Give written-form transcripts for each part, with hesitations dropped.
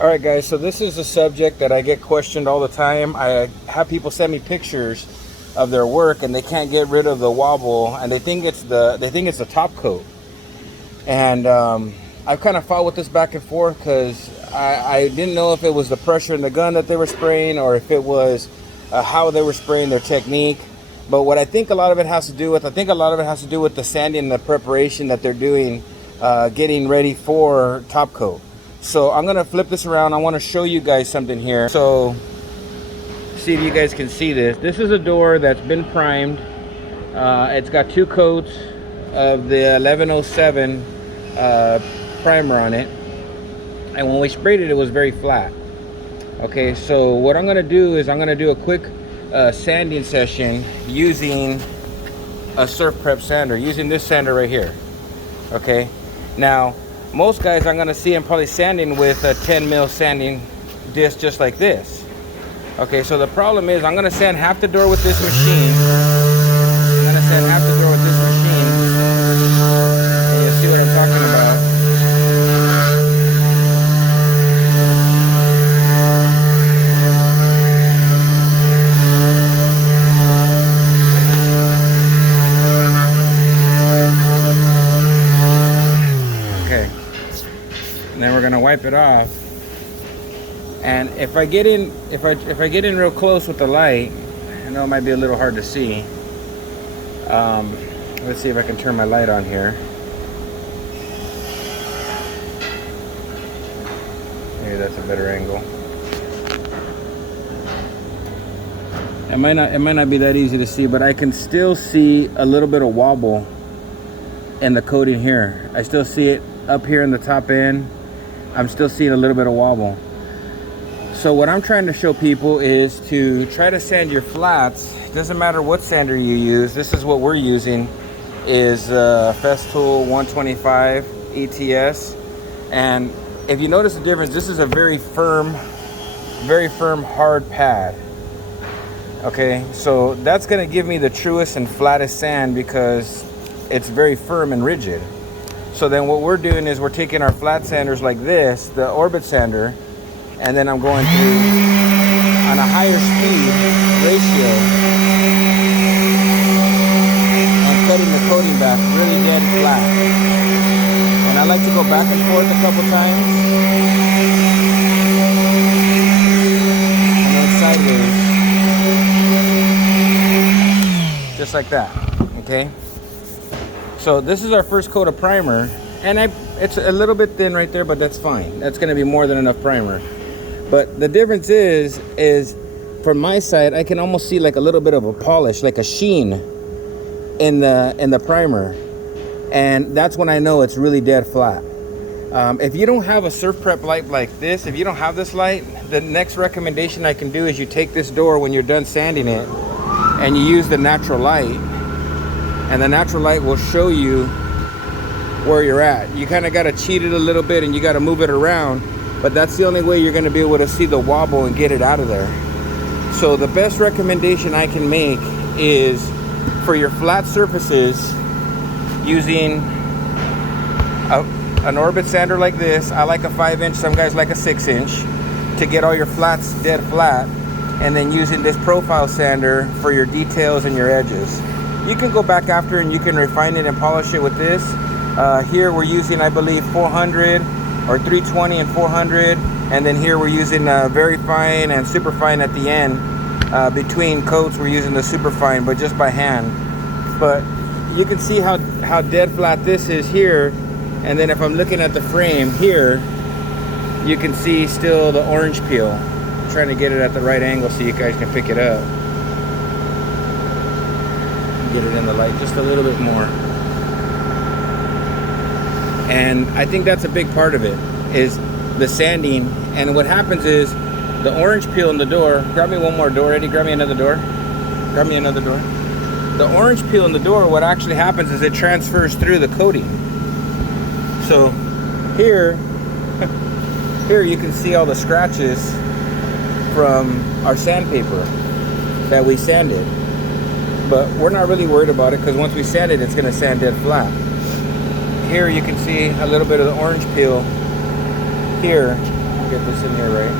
All right, guys, so this is a subject that I get questioned all the time. I have people send me pictures of their work and they can't get rid of the wobble, and they think it's the top coat. And I've kind of fought with this back and forth because I didn't know if it was the pressure in the gun that they were spraying or if it was how they were spraying, their technique. But what I think a lot of it has to do with, the sanding and the preparation that they're doing, getting ready for top coat. So I'm gonna flip this around. I want to show you guys something here. So see if you guys can see this. This is a door that's been primed. It's got 2 coats of the 1107 primer on it, and when we sprayed it, it was very flat. Okay, so what I'm gonna do is I'm gonna do a quick sanding session using a surf prep sander, using this sander right here. Okay, now most guys I'm gonna see them probably sanding with a 10 mil sanding disc just like this. Okay, so the problem is I'm gonna sand half the door with this machine. I'm gonna sand half the door with this machine, and you'll see what I'm talking about. And then we're gonna wipe it off. And if I get in, if I get in real close with the light, I know it might be a little hard to see. Let's see if I can turn my light on here. Maybe that's a better angle. It might not be that easy to see, but I can still see a little bit of wobble in the coating here. I still see it up here in the top end. I'm still seeing a little bit of wobble. So what I'm trying to show people is to try to sand your flats. It doesn't matter what sander you use. This is what we're using, is Festool 125 ETS. And if you notice the difference, this is a very firm, hard pad. Okay, so that's gonna give me the truest and flattest sand because it's very firm and rigid. So then what we're doing is we're taking our flat sanders like this, the orbit sander, and then I'm going through on a higher speed ratio and cutting the coating back really dead flat. And I like to go back and forth a couple times and then sideways, just like that. Okay. So this is our first coat of primer, and it's a little bit thin right there, but that's fine. That's going to be more than enough primer. But the difference is from my side, I can almost see like a little bit of a polish, like a sheen in the primer, and that's when I know it's really dead flat. If you don't have a surf prep light like this, if you don't have this light, the next recommendation I can do is you take this door when you're done sanding it, and you use the natural light. And the natural light will show you where you're at. You kind of got to cheat it a little bit and you got to move it around, but that's the only way you're going to be able to see the wobble and get it out of there. So the best recommendation I can make is for your flat surfaces, using an orbit sander like this. I like a 5-inch, some guys like a 6-inch, to get all your flats dead flat, and then using this profile sander for your details and your edges. You can go back after and you can refine it and polish it with this. Here we're using, I believe, 400 or 320 and 400, and then here we're using very fine and super fine at the end. Between coats we're using the super fine, but just by hand. But you can see how dead flat this is here, and then if I'm looking at the frame here, you can see still the orange peel. I'm trying to get it at the right angle so you guys can pick it up. Get it in the light just a little bit more. And I think that's a big part of it, is the sanding. And what happens is the orange peel in the door. Grab me one more door, Eddie. Grab me another door. Grab me another door. The orange peel in the door, what actually happens is it transfers through the coating. So here you can see all the scratches from our sandpaper that we sanded. But we're not really worried about it because once we sand it, it's going to sand dead flat. Here you can see a little bit of the orange peel here get this in here right.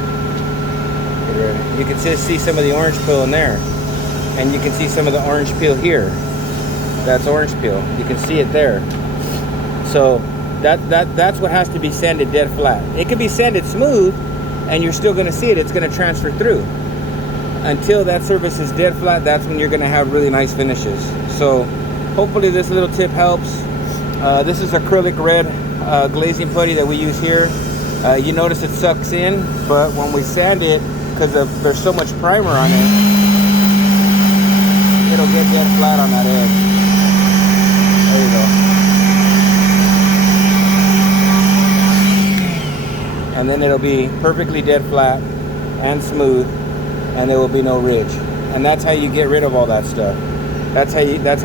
Get it ready. You can see some of the orange peel in there, and you can see some of the orange peel here. That's orange peel. You can see it there. So that's what has to be sanded dead flat. It can be sanded smooth, and you're still going to see it. It's going to transfer through. Until that surface is dead flat, that's when you're going to have really nice finishes. So hopefully this little tip helps. This is acrylic red glazing putty that we use here. You notice it sucks in, but when we sand it, because there's so much primer on it, it'll get dead flat on that edge. There you go. And then it'll be perfectly dead flat and smooth, and there will be no ridge. And that's how you get rid of all that stuff. That's how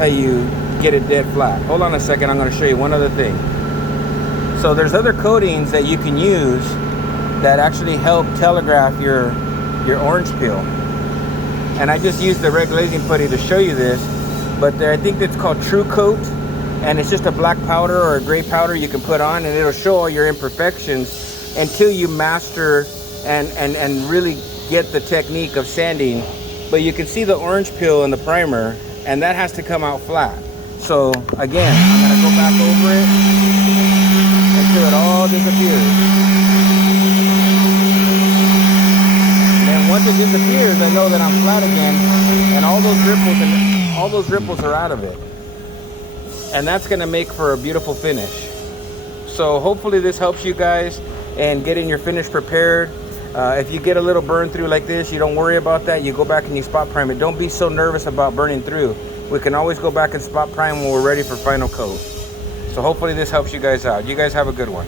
you get it dead flat. Hold on a second, I'm going to show you one other thing. So there's other coatings that you can use that actually help telegraph your orange peel. And I just used the red glazing putty to show you this, but I think it's called True Coat, and it's just a black powder or a gray powder you can put on, and it'll show all your imperfections until you master and really get the technique of sanding. But you can see the orange peel in the primer, and that has to come out flat. So again, I'm going to go back over it until it all disappears. And then once it disappears, I know that I'm flat again, and all those ripples are out of it. And that's going to make for a beautiful finish. So hopefully this helps you guys in getting your finish prepared. If you get a little burn through like this, you don't worry about that. You go back and you spot prime it. Don't be so nervous about burning through. We can always go back and spot prime when we're ready for final coat. So hopefully this helps you guys out. You guys have a good one.